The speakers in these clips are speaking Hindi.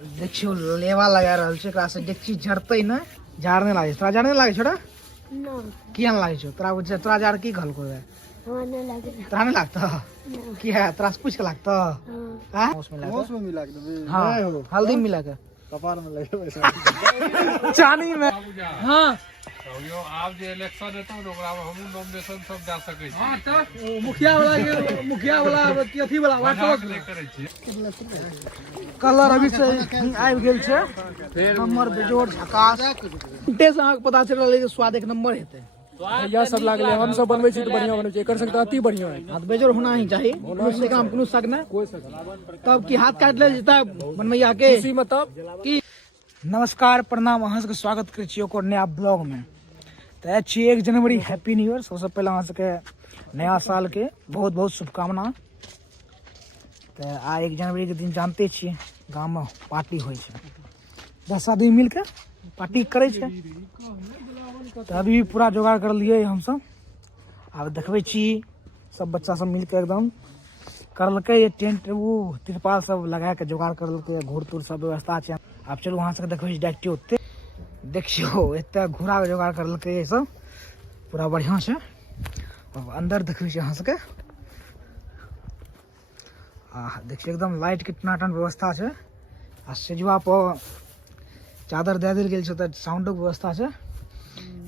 देखियो लेवा लगा रहल छै, एकरा से डेकची झड़ते न, जार नहीं लागे। तोरा जार नहीं लागे छोड़ा किया नहीं लागे छो? तोरा जार की कहलको रे? तोरा नहीं लागता किया? तोरा से पूछ के लागता? हां मौस में मिला के। हां हल्दी मिला के कपार में लगे वैसा चानी में। हां आप जे इलेक्शन हेतौ न ओकरा में हमहु नॉमिनेशन सब जा सकै छी। हां त मुखिया वाला अथी वाला वाटो करे छी। कलर अभी से आबि गेल छै, नंबर बेजोड़ झकास टे से अहाँके पता चल रहल है कि स्वाद एक नंबर हेतै। यह सब लागले हम सब बनबै छी त बढ़िया बनबै छी, एकर संग त अति बढ़िया है। हाथ बेजोड़ होना ही चाहिए, उससे काम कोनो शक नहीं। कोई सब तब की हाथ काट ले जेता बनमैया के खुशी मतलब की। नमस्कार प्रणाम, अहाँ सबके स्वागत करै छी ओकर नया ब्लॉग में। तो छी 1 जनवरी, हैप्पी न्यू ईयर। सबसे पहले अहाँ सबके नया साल के बहुत बहुत शुभकामना। तो आ 1 जनवरी के दिन जानते छियै गाँव में पार्टी होइ छै, 10 आदमी मिल के पार्टी करे छै। तो अभी पूरा जोगाड़ कर लिए हम सब, अब देखबे छी सब बच्चा सब मिल के एकदम करलकै टेंट, वो तिरपाल सब लगा के जोगाड़ करलकै, घूर तूर सब व्यवस्था छै। अब चलू वहाँ से देखबे डायरेक्ट ओते देखियो एते घोड़ा के जोगाड़ करलकै, ये सब पूरा बढ़िया से। अब अंदर देखबे छी अहाँ सबके, देखियो एकदम लाइट के टनाटन व्यवस्था छै। आ सेजवा पर चादर दे देल गेल छै, त साउंडो के व्यवस्था छै।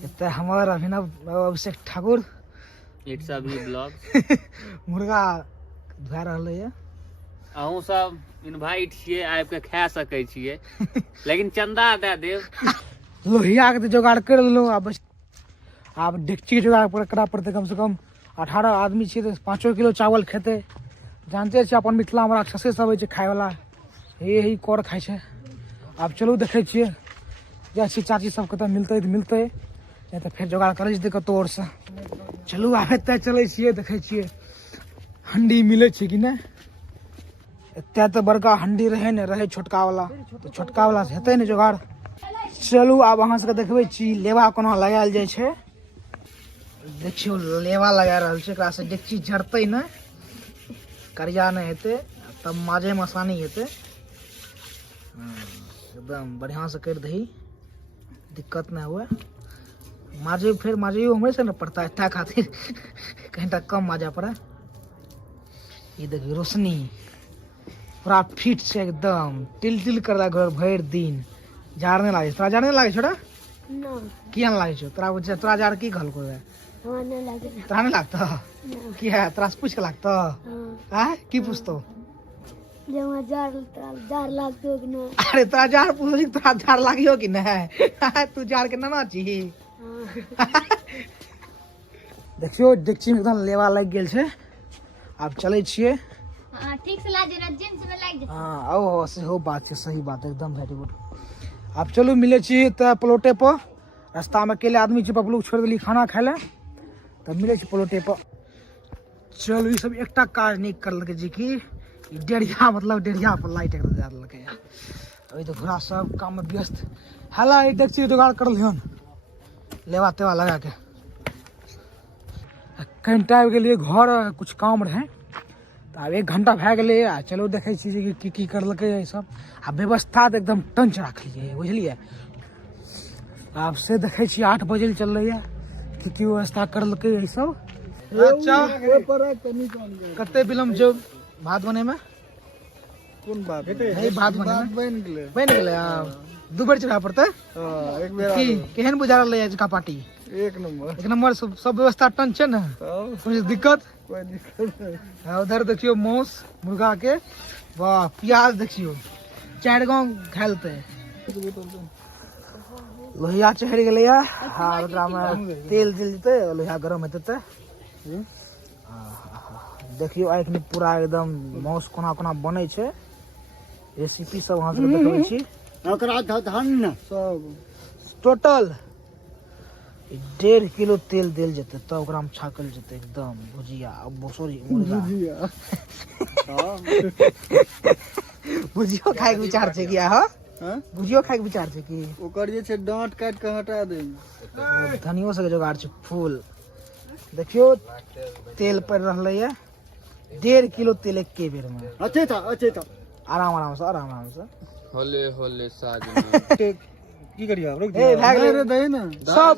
एते हमर अभिनव अभिषेक ठाकुर इट्स अ भी ब्लॉग मुर्गा धुआ रहले है। अहूँ सब इनवाइट छियै, आबि के खा सकै छियै, लेकिन चंदा दे देब। लोहिया के जोगाड़ कर लेलो। अब डेकची के जोगाड़ करा पड़ते, कम से कम 18 आदमी छियै तो 5 किलो चावल खेते। जानते छियै अपन मिथिला में राक्षसे सब है खाय वाला, यही कर खाय छै। अब चलू देखे छियै जाइ छी चाची सबके तो मिलते नहीं तो फिर जोगाड़ करे जेतै कतौ और से। चलू आब एते चले छियै, देखे छियै हंडी मिले छै कि नहीं। एते तो बड़का हंडी रहे न रहे, छोटका वाला तो छोटका वाला से हेतै ने जोगाड़। चलू आब अहाँ सबके देखबे छी लेवा कोना लगायल जाइ छै। देखियो लेवा लगा रहल छै, एकरा से डेकची झड़ते न, करिया नहीं हेतै, तब माजे में आसानी हेतै। एकदम बढ़िया से कर दही, दिक्कत नहीं हुए। माजे फिर माजियो हमरे से न पड़ता है इतना खातिर कहीं तक कम माजा पड़ा। ये देखिए रोशनी पूरा फिट से एकदम टिल कर रहा घर भर दिन, जार नहीं लागे। तोरा जार नहीं लागे छोड़ा किया नहीं लागे छो? तोरा जार की कहलको रे? तोरा नहीं लागता किया? तोरा से पूछ के लागता? हां की पूछतो? जार लागतो कि नहीं? अरे तोरा जार पूछ, तोरा जार लागियो कि नहीं? तू जार के ना छी। देखियो डेकची में एकदम लेवा लग गेल छै। अब चले छियै। हां ठीक से ला देना, जेंट्स में लाग जेतै। हां ओ सेहो बात छै, सही बात एकदम वेरी गुड। अब चलू मिले छी त प्लॉटे पर, रास्ता में अकेले आदमी छै, पपलू छोड़ देली खाना खाय ले, तब मिले छी प्लॉटे पर। चलू ई सब एकटा काज नहीं करलकै जी की डेढ़िया, मतलब डेढ़िया पर लाइट एकदम दे देलकै। अभी तो घोड़ा सब काम में व्यस्त। हला ई डेकची जुगाड़ कर लिहन लेवा तेवा लगा के। कहीं टाइम के लिए घर कुछ काम रहे, तो अब 1 घंटा भए गेलै। चलो देखे छी की करलकै सब। आ व्यवस्था तो एकदम टंच रखलिए, बुझलिए। अब से देखे छी 8 बजे चललै की व्यवस्था करलकै ये सब। अच्छा कते विलम्ब जो भात बने में? कोन बात नहीं भात बने बन गेलै। 2 बेर चढ़ा पड़तै। एक बेर की केहन बुझा रहलै आज का पार्टी? एक नंबर सब व्यवस्था टन छै न, कोई दिक्कत नहीं। उधर देखियो मौस मुर्गा के, वाह प्याज देखियो 4 गांव खेलते। लोहिया चढ़ गेलै या, हां ओकरा में तेल दिल जेतै, लोहिया गरम हेतै त देखियो आइखनी पूरा एकदम मौस कोना कोना बनै छै, रेसिपी सब अहाँ सब देखबै छी। ओकरा धन सब टोटल 1.5 किलो तेल देल जेतै, तब ओकरा में छाकल जेतै एकदम भुजिया। सॉरी मुर्गा भुजियो खाए के विचार छै किया? हां भुजियो खाए के विचार छै कि? ओकर जे छै डांट काट के हटा दे। धनियो से जोगाड़ छै फूल। देखियो तेल पड़ रहलै है, 1.5 किलो तेल एके बेर में। अच्छे था आराम आराम से आराम आराम से होले होले साग की करिए आप रुक ए भाग ले दही ना सब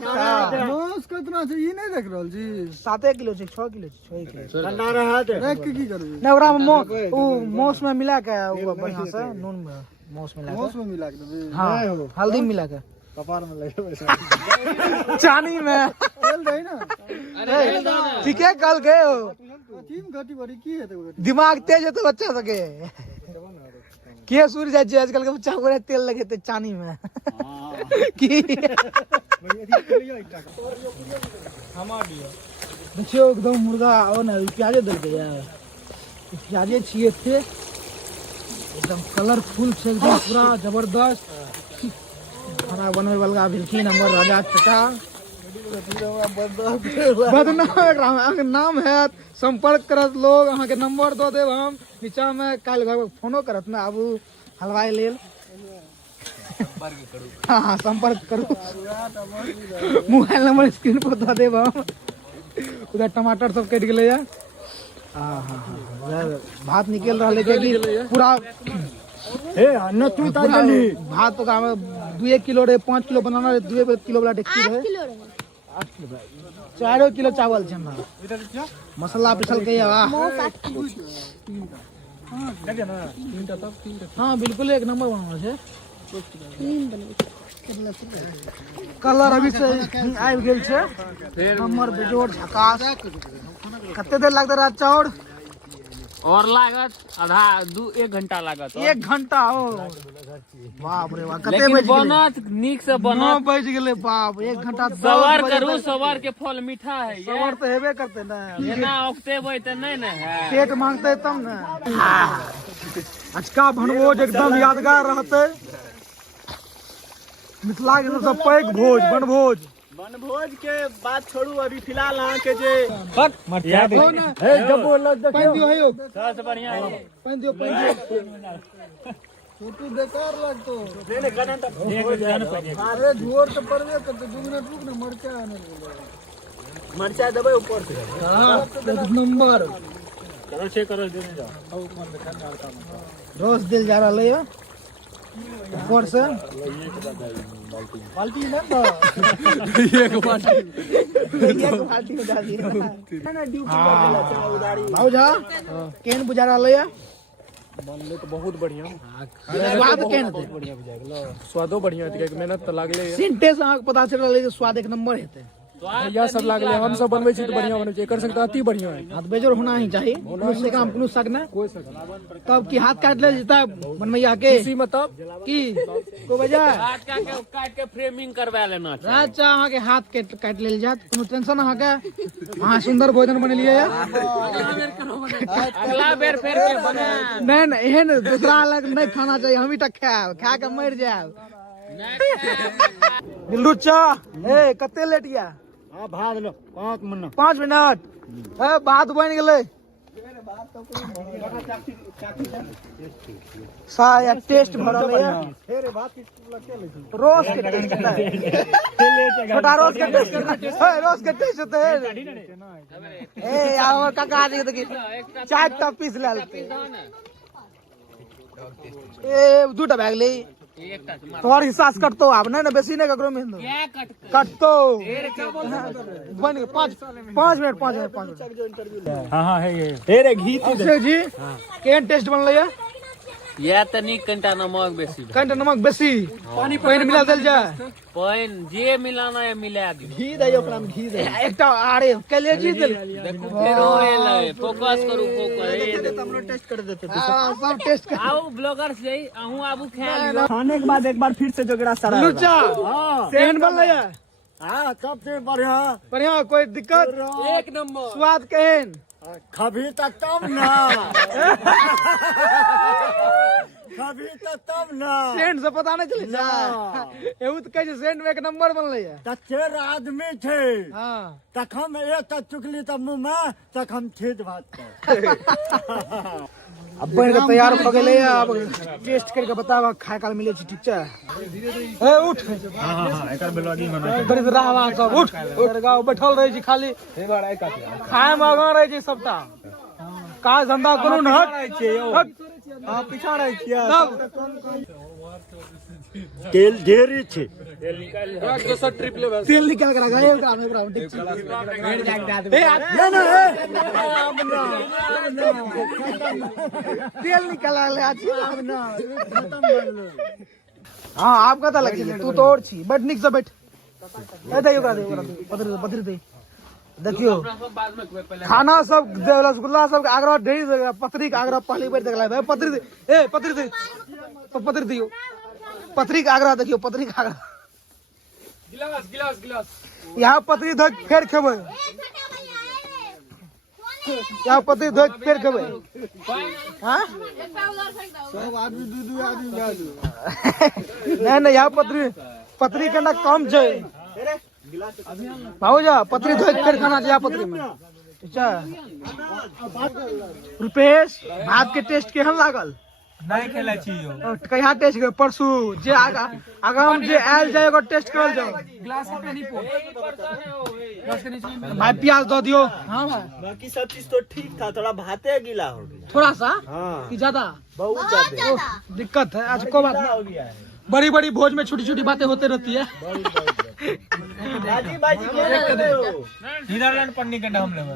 मांस कितना छै ई नहीं देख रहल छी 7 किलो छै 6 किलो छै 6 किलो ठंडा रहा देख के की करबी नहीं ओकरा में उ मौस में मिला के वो बढ़िया से नून में मौस मिला के मांस में मिला के देबी हां हल्दी मिला के कपार में लगे वैसे चानी में तेल दही ना ठीक है कल गए हो टीम घटी बड़ी की हेते दिमाग तेज है तो बच्चा सके के सूर्य जाय छै आजकल के बच्चा को तेल लगे ते चानी में की देखियो एकदम मुर्गा और ना प्याजे दल के यार प्याजे छिए थे एकदम कलरफुल छै एकदम पूरा जबरदस्त खाना बनवे वाला भिलकी नंबर राजा चचा बदनाम नाम है संपर्क करत लोग अहाँ के नंबर दो देब हम नीचा में काल फोनो करत ना आबू हलवाई लेल हाँ संपर्क करू मोबाइल नंबर स्क्रीन पर दो देब हम उधर टमाटर सब कट गए भात निकल रहा है पूरा भात तो 2 किलो रहे 5 किलो बनाना रहे 2 किलो वाला डेक्ची रहे 8 किलो 4 किलो चावल छै हमरा मसाला पिसल के हाँ बिल्कुल एक नंबर बनाना छै कलर अभी से आबि गेल छै हमर बेजोड़ झकास कते देर लागत रहा चाउर और लागत आधा 1 घंटा लागत 1 घंटा हो बाप रे बाप कते लेकिन बज गेलै बनत नीक से 9 बनत बज गेलै बाप 1 घंटा सवार करू सवार के फल मीठा है ये सवार तो हेबे करते ना एना औकतेबै त नहीं न है पेट मांगते तब ना अजका भनभोज एकदम यादगार रहते मिथिला के सबसे पैघ भोज बनभोज बनभोज के बात छोड़ू अभी फिलहाल अहाँ के जे पानि दियो है सबसे बढ़िया है पानि दियो छोटू बेकार लगतो अरे झोर तो पड़बे करते 2 मिनट रुक ना मरचा देबै ऊपर से हां एक नंबर करो चेक करो देने जाओ रोज दिल जा रहा है ऊपर से बाल्टी ना तो एक बाल्टी में डाल दिया ना ड्यूटी कर देला चला उधारी भाऊजा केन बुझा रहा है बनले तो बहुत बढ़िया स्वाद केन दे बढ़िया बुझा गेलो स्वादो बढ़िया है मेहनत तो लागले सिंटे से आंख पता चल रहा है स्वाद एक नंबर हेते भैया सब लागले हम सब बनबै छी तो बढ़िया बनबै छी एकर संग अति बढ़िया है हाथ बेजोर होना ही चाहिए उससे काम कुछ सक ना कोई सक तब की हाथ काट ले जता बनमैया के इसी मतलब की को वजह काट के फ्रेमिंग करवा लेना छै राजा अहाँ के हाथ के काट लेल जात कोनो टेंशन अहाँ के अहाँ सुंदर भोजन बनेलिए अगला बेर फेर के बना नहीं नहीं एहन दूसरा अलग नहीं खाना चाहिए हम ही तक खाएब खा के मर जाएब बिल्लू चा ए कते लेट गया हां भाग लो 5 मिनट 5 मिनट ए बात बन गेलै सा या टेस्ट भरल है फेर बात की लगे ले रोज के टेस्ट छोटा रोज के टेस्ट है रोज के टेस्ट होते है ए और काका जी के चाय टप पीस लेलते ए दूटा बैग ले तोहर हिस्सा से कटतो आब नहीं ना बेसी नहीं ककरो में कटतो बन 5 मिनट हां है ये रे घी अभिषेक जी केहन टेस्ट बनलै है या तनी कनिटा नमक बेसी कनिटा नमक बेसी पानी मिला देल जाय पाइन जे मिलाना है मिला दी घी दइयो ओकरा में घी दे एकटा आरे कलेजी देल देखो फेर एलै फोकस करू फोकस हमरो टेस्ट कर देते सब टेस्ट कर आओ ब्लॉगर से आहू आबू खा लियो खाने के बाद एक बार फिर से जोगड़ा सारा लुच्चा केहन बनलै है हां सबसे बढ़िया बढ़िया कोई दिक्कत एक नंबर स्वाद केहन कभी तक तब ना कभी तक तब ना सेंट से पता नहीं चले जा एहू तो कहे सेंट में एक नंबर बनलै है तकेर आदमी थे हां तक हम एक चुकली तब मुंह में तक हम छेद भात अब बन के तैयार भ गेलै अब टेस्ट करके बतावा खाए काल मिले छी ठीक छै ए उठ हां एकर बेलवागी मना गरीब रहवा सब उठ गाँव बैठल रहे छी खाली खाए में आगां रहे छी सबटा काज धंधा करू न हट तेल ढेरी छे दोसर ट्रिप लेबे तेल निकाल के रखा है ओकरा में डेकची तेल निकाल ले आज ना हां आप कता लगी तू तो और छी बड निक से बैठ ए दे ओकरा दे पथरी दे देखियो खाना सब रसगुल्ला सब आग्रह ढेरी पथरी के आग्रह पहली बार देखला भाई पथरी दे ए पथरी दे पथरी दियो पथरी का आग्रह देखियो पथरी का आग्रह गिलास यहाँ पथरी धो फेर खेबै यहाँ पथरी धो फेर खेबै हाँ नहीं यहाँ पथरी के ना कम छै भाऊजा पथरी धो फेर खाना छै यहाँ पथरी में अच्छा रुपेश भात के टेस्ट केहन लागल नहीं खेला छियो कहिया टेस्ट कर परसू जे आगाम जे आयल जाए ओकर टेस्ट करल जाओ ग्लास पे नहीं पो भाई प्याज दो दियो हाँ भाई बाकी सब चीज तो ठीक था थोड़ा भाते गीला हो गया थोड़ा सा हाँ कि ज्यादा बहुत ज्यादा ओह, दिक्कत है अच्छा कोई बात हो नहीं गया है बड़ी बड़ी भोज में छोटी छोटी बातें होते रहती है राजी बाजी क्या कर रहे हो हीरालाल पन्नी का नाम लेवा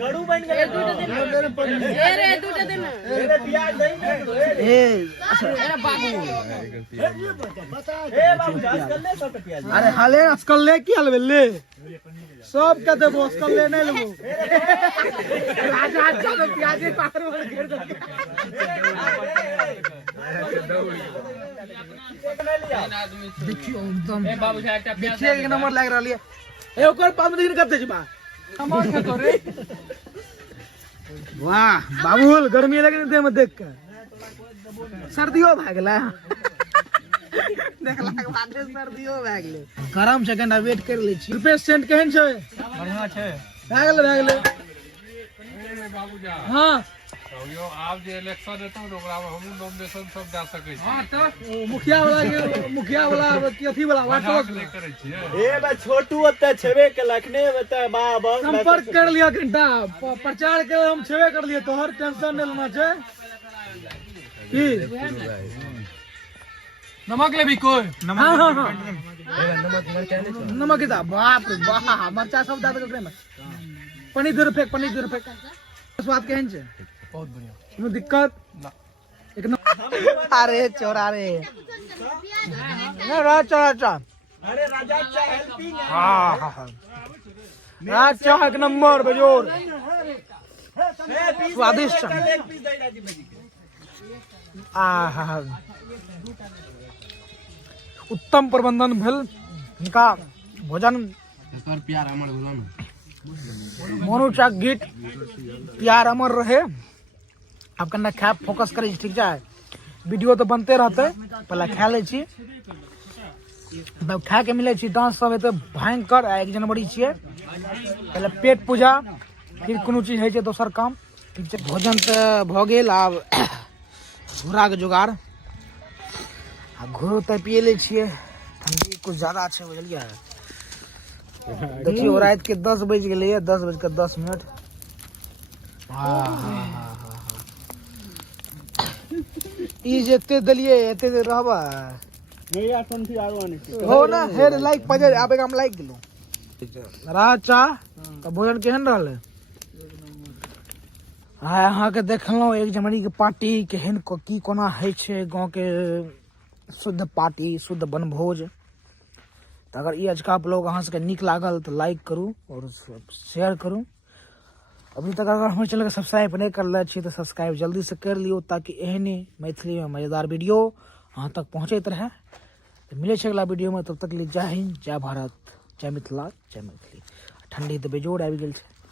कड़ू बन गए रे दूटा देना रे प्याज नहीं ए बाबू जास कर ले सब प्याज अरे हाले अस्कल ले की हलवे ले सब के देबो अस्कल ले नहीं लेबो राजा अच्छा तो प्याज के पार में घेर दे देखियो एकदम देखिए एक नंबर लग रहा है ए ओकर पाम दिन करते छी बा नंबर के तो रे वाह बाबूल गर्मी लगे दे में देख के सर्दियो भ गेला देखला के बाद सर्दियो भ गेले गरम सेकंड वेट कर ले छी रुपए सेंट केहन छै बढ़िया छे भ गेले बाबूजा हां यो आप जे इलेक्शन हेतौ न ओकरा में हमहु नॉमिनेशन सब दे सकै छी हां तो मुखिया वाला की अथी वाला वाटो नहीं करै छियै ए बा छोटू ओते छेबे के लखने बता बाबा संपर्क कर लिया घंटा प्रचार के हम छेबे कर लिए तोहर टेंशन नहीं लेना छै की नमक ले भी कोई हां हां हां नमक किता बाप रे वाह मरचा सब दाद के में पनीर दे फेंक स्वाद केहन छै बहुत बढ़िया कोनो दिक्कत एक अरे चोरा रे ना राजा अरे राजा चाय हेल्पिंग हां हां राजा एक नंबर बेजोर स्वादिष्ट एक पीस दे राजी भाजी आहा उत्तम प्रबंधन भेल इनका भोजन प्यार हमर गुलाम मोनू चाक गीत प्यार अमर रहे अब कन्ना खाय फोकस करे छी ठीक है वीडियो तो बनते रहते पहले खा ले छी खाय के मिले छी डांस सब हेते भयंकर 1 जनवरी छिए पहले पेट पूजा फिर कोनो चीज है छै दोसर काम ठीक छै भोजन त भ गेल आब घोड़ा के जुगाड़ आ घोड़ो त पिए ले छिए ठंडी कुछ ज्यादा छै बुझलिए देखियो रात के 10 बज गेलै 10:10 ई जेते दलिए एते रहबा नहीं यार सुन थी आरो आने हो ना हेड लाइक पजे आबे हम लाइक गेलो राजा त भोजन केहन रहले हां अहाँ के देखलौ 1 जनवरी के पार्टी केहन की कोना है छै गांव के शुद्ध पार्टी शुद्ध बनभोज तो अगर ये अजका ब्लॉग अहाँ सबके नीक लागल तो लाइक करू और शेयर करू अभी तक अगर हमारे चैनल के सब्सक्राइब नहीं कर ले तो सब्सक्राइब जल्दी से कर लियो ताकि एहने मैथिली में मजेदार वीडियो अहाँ तक पहुँचत रहे तो मिले अगला वीडियो में तब तक लिए जय हिंद जय भारत जय मिथिला जय मैथिली ठंडी तो बेजोड़ आबि गेल छै।